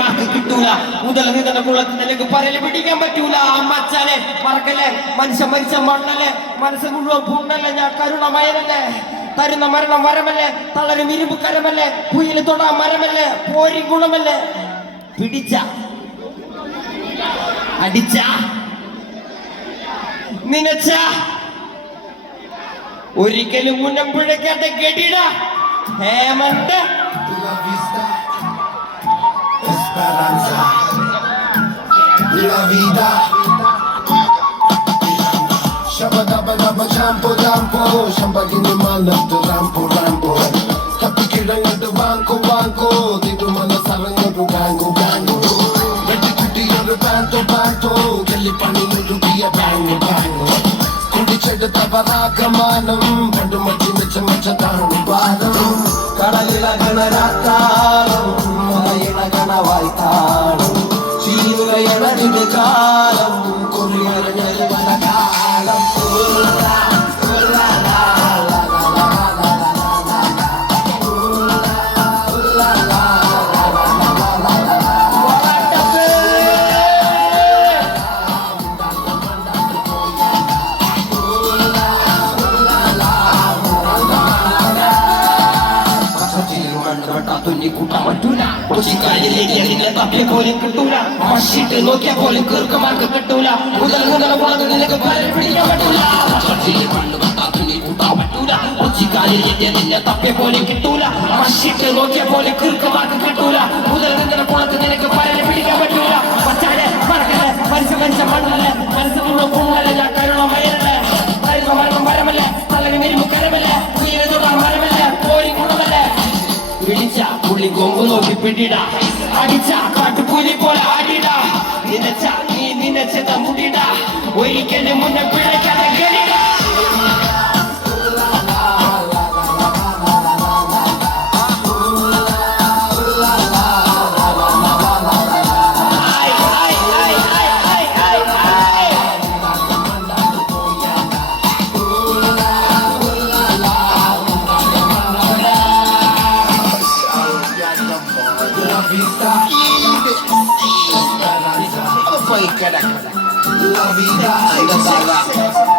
Mark കിട്ടൂല. മുതൽ നിതന കുളത്തിലേക്ക് പരല് പിടിക്കാൻ പറ്റൂല. അമ്മച്ചാലെ മറക്കല്ലേ, മനുഷ്യ മരിച്ച മണ്ണല്ലേ, മനസ്സ് മുഴുവൻ പുണ്ണല്ലേ, ഞാൻ കരുണമയനല്ലേ, തരുന്ന മരണം വരമല്ലേ, തളരും ഇരുമ്പ് കരമല്ലേ, കുയില് തൊടാ മരമല്ലേ, പോരി ഗുണമല്ലേ. പിടിച്ച അടിച്ച നിനച്ച ഒരിക്കലും മുന്നം പിഴയ്ക്കാത്ത ഗഡിട Hemant La vida Shabba-dabba-dabba, jampo-jampo Shambagini malnattu rampo-rampo Happikidangadu vanko-vanko Tidumala sarangadu gango-gango Vetti-kuttiyadu panto-panto Kelli-panniyodu biya bango-bango Kudichedutha varagamanam Pandu-machi-mecha-mecha-danu baram Kadalilagana rattalam Malayilagana vaithalam ചീരുകയണതിന് കാലം കൊറിയറഞ്ഞ കാലം കൂട്ടാൻ പറ്റൂല. കൊച്ചിക്കാലിലെ തപ്പിയ പോലും കിട്ടൂല. മഷിട്ട് നോക്കിയ പോലും കീർക്കമാർക്ക് കിട്ടൂല. മുതൽ നിനക്ക് പലരും പിടിക്കാൻ പറ്റൂല. കൂട്ടാൻ പറ്റൂല. കൊച്ചിക്കാലിലെ തപ്പിയ പോലും കിട്ടൂല. മഷിട്ട് നോക്കിയ പോലും കീർക്കമാർക്ക് കിട്ടൂല. മുതൽ നിനക്ക് പലരും പിടിക്കാൻ പറ്റൂല. പച്ചാലെ മറക്കല്ലേ, മനസ്സ് മനുഷ്യ മണ്ണല്ലേ, മനസ്സ് മുഴുവൻ പുണ്ണല്ലേ, ഞാൻ കരുണമയനല്ലേ, തരുന്ന മരണം വരമല്ലേ, തലരും ഇരുമ്പ് കരമല്ലേ, കുയില് തൊടാൻ മരമല്ലേ, പോരി ഗുണമല്ലേ. പിടിച്ച പുള്ളി കൊമ്പ് നോക്കി പിടിട, അടിച്ച കാട്ടുപുലി പോലെ ആടിട, നിനച്ച നീ നിനച്ചത മുടിട, ഒരിക്കലും മുന്നേ പിഴയ്ക്കാതെ ഗണിട. La vida